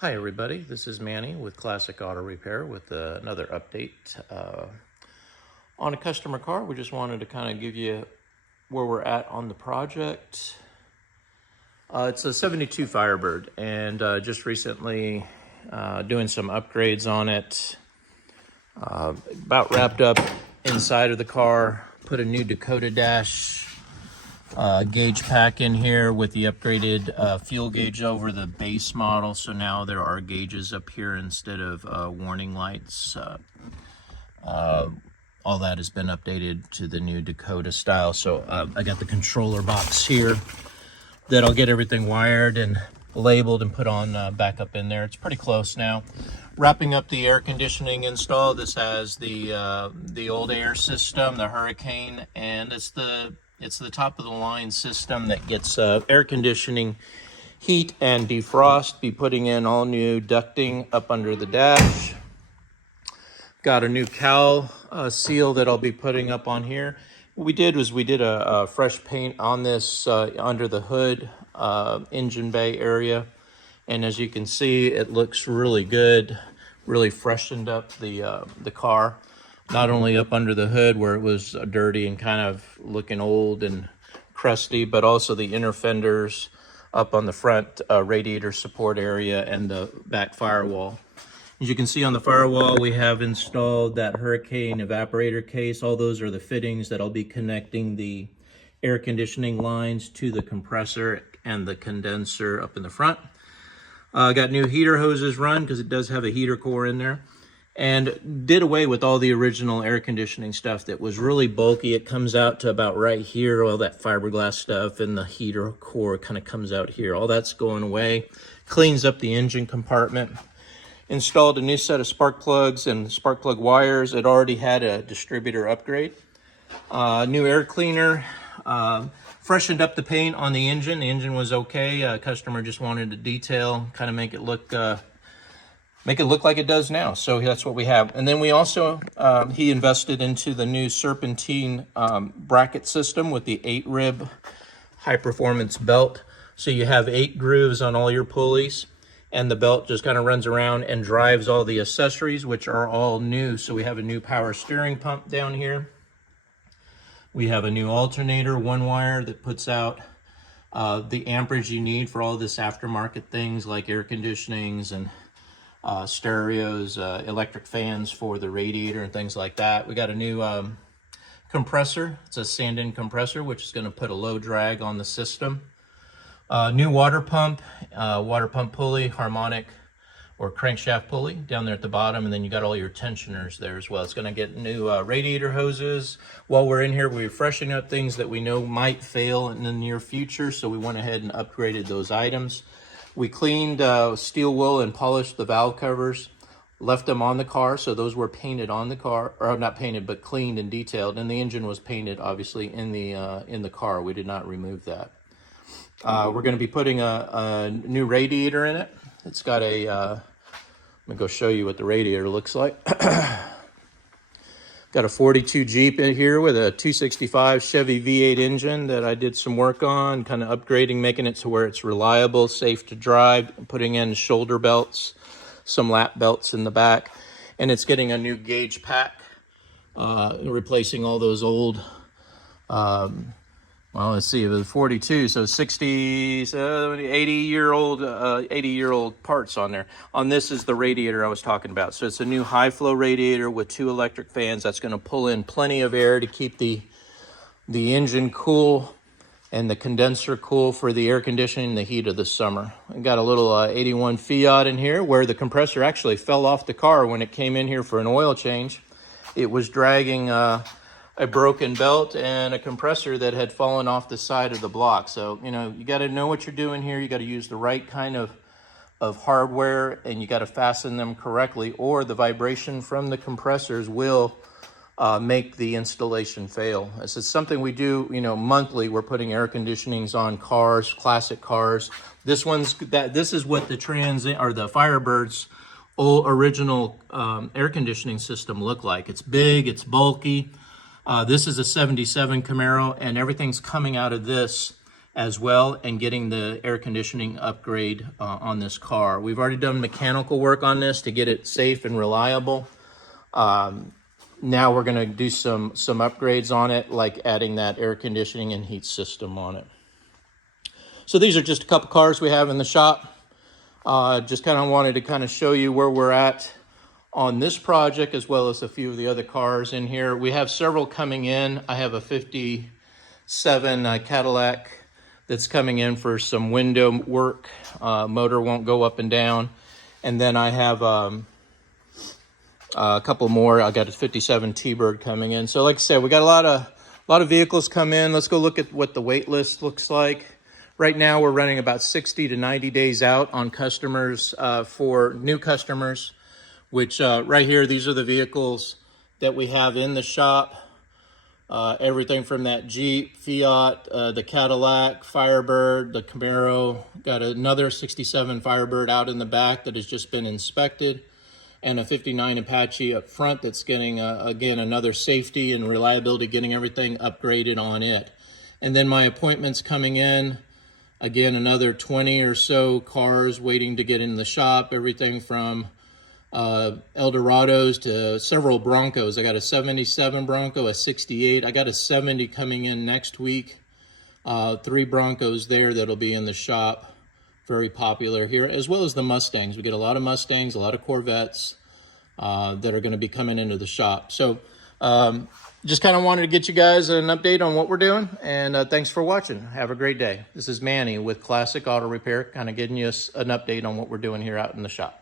Hi everybody, this is Manny with Classic Auto Repair with another update on a customer car. We just wanted to kind of give you where we're at on the project. It's a 72 Firebird, and just recently doing some upgrades on it. About wrapped up inside of the car, put a new Dakota Dash gauge pack in here with the upgraded fuel gauge over the base model. So now there are gauges up here instead of warning lights. All that has been updated to the new Dakota style. So I got the controller box here that I'll get everything wired and labeled and put on back up in there. It's pretty close now. Wrapping up the air conditioning install. This has the old air system, the Hurricane, and it's the top of the line system that gets air conditioning, heat, and defrost. Be putting in all new ducting up under the dash. Got a new cowl seal that I'll be putting up on here. What we did was we did a fresh paint on this under the hood engine bay area. And as you can see, it looks really good, really freshened up the car. Not only up under the hood where it was dirty and kind of looking old and crusty, but also the inner fenders up on the front radiator support area and the back firewall. As you can see on the firewall, we have installed that Hurricane evaporator case. All those are the fittings that I'll be connecting the air conditioning lines to the compressor and the condenser up in the front. Got new heater hoses run because it does have a heater core in there. And did away with all the original air conditioning stuff that was really bulky. It comes out to about right here, all that fiberglass stuff, and the heater core kind of comes out here. All that's going away. Cleans up the engine compartment. Installed a new set of spark plugs and spark plug wires. It already had a distributor upgrade. New air cleaner. Freshened up the paint on the engine. The engine was okay. Customer just wanted to detail, kind of make it look like it does now. So that's what we have. And then we also, he invested into the new serpentine bracket system with the 8-rib high performance belt. So you have 8 grooves on all your pulleys, and the belt just kind of runs around and drives all the accessories, which are all new. So we have a new power steering pump down here. We have a new alternator, 1-wire, that puts out the amperage you need for all this aftermarket things like air conditionings and stereos, electric fans for the radiator and things like that. We got a new compressor. It's a stand-in compressor, which is going to put a low drag on the system. New water pump pulley, harmonic or crankshaft pulley down there at the bottom, and then you got all your tensioners there as well. It's going to get new radiator hoses. While we're in here, we're freshening up things that we know might fail in the near future, so we went ahead and upgraded those items. We cleaned steel wool and polished the valve covers, left them on the car, so those were painted on the car, or not painted, but cleaned and detailed. And the engine was painted, obviously, in the car. We did not remove that. We're going to be putting a new radiator in it. It's got a, let me go show you what the radiator looks like. Got a 42 Jeep in here with a 265 Chevy V8 engine that I did some work on, kind of upgrading, making it to where it's reliable, safe to drive, putting in shoulder belts, some lap belts in the back, and it's getting a new gauge pack, replacing all those old, well, let's see, it was 42, so 60, 70, 80-year-old parts on there. On this is the radiator I was talking about. So it's a new high-flow radiator with 2 electric fans. That's going to pull in plenty of air to keep the engine cool and the condenser cool for the air conditioning in the heat of the summer. I got a little 81 Fiat in here where the compressor actually fell off the car when it came in here for an oil change. It was dragging a broken belt and a compressor that had fallen off the side of the block. So, you know, you got to know what you're doing here. You got to use the right kind of hardware, and you got to fasten them correctly, or the vibration from the compressors will make the installation fail. This is something we do, you know, monthly. We're putting air conditionings on cars, classic cars. This is what the Firebird's old original air conditioning system looked like. It's big, it's bulky. This is a 77 Camaro, and everything's coming out of this as well, and getting the air conditioning upgrade on this car. We've already done mechanical work on this to get it safe and reliable. Now we're going to do some upgrades on it, like adding that air conditioning and heat system on it. So these are just a couple cars we have in the shop. Just kind of wanted to kind of show you where we're at on this project, as well as a few of the other cars in here. We have several coming in. I have a 57 Cadillac that's coming in for some window work. Motor won't go up and down. And then I have a couple more. I got a 57 T-Bird coming in. So like I said, we got a lot of vehicles come in. Let's go look at what the wait list looks like. Right now we're running about 60 to 90 days out on customers, for new customers, which right here, these are the vehicles that we have in the shop. Everything from that Jeep, Fiat, the Cadillac, Firebird, the Camaro. Got another 67 Firebird out in the back that has just been inspected, and a 59 Apache up front that's getting, again, another safety and reliability, getting everything upgraded on it. And then my appointments coming in, again, another 20 or so cars waiting to get in the shop, everything from Eldorados to several Broncos. I got a 77 Bronco, a 68. I got a 70 coming in next week. 3 Broncos there that'll be in the shop. Very popular here, as well as the Mustangs. We get a lot of Mustangs, a lot of Corvettes that are going to be coming into the shop. So just kind of wanted to get you guys an update on what we're doing, and thanks for watching. Have a great day. This is Manny with Classic Auto Repair, kind of giving you an update on what we're doing here out in the shop.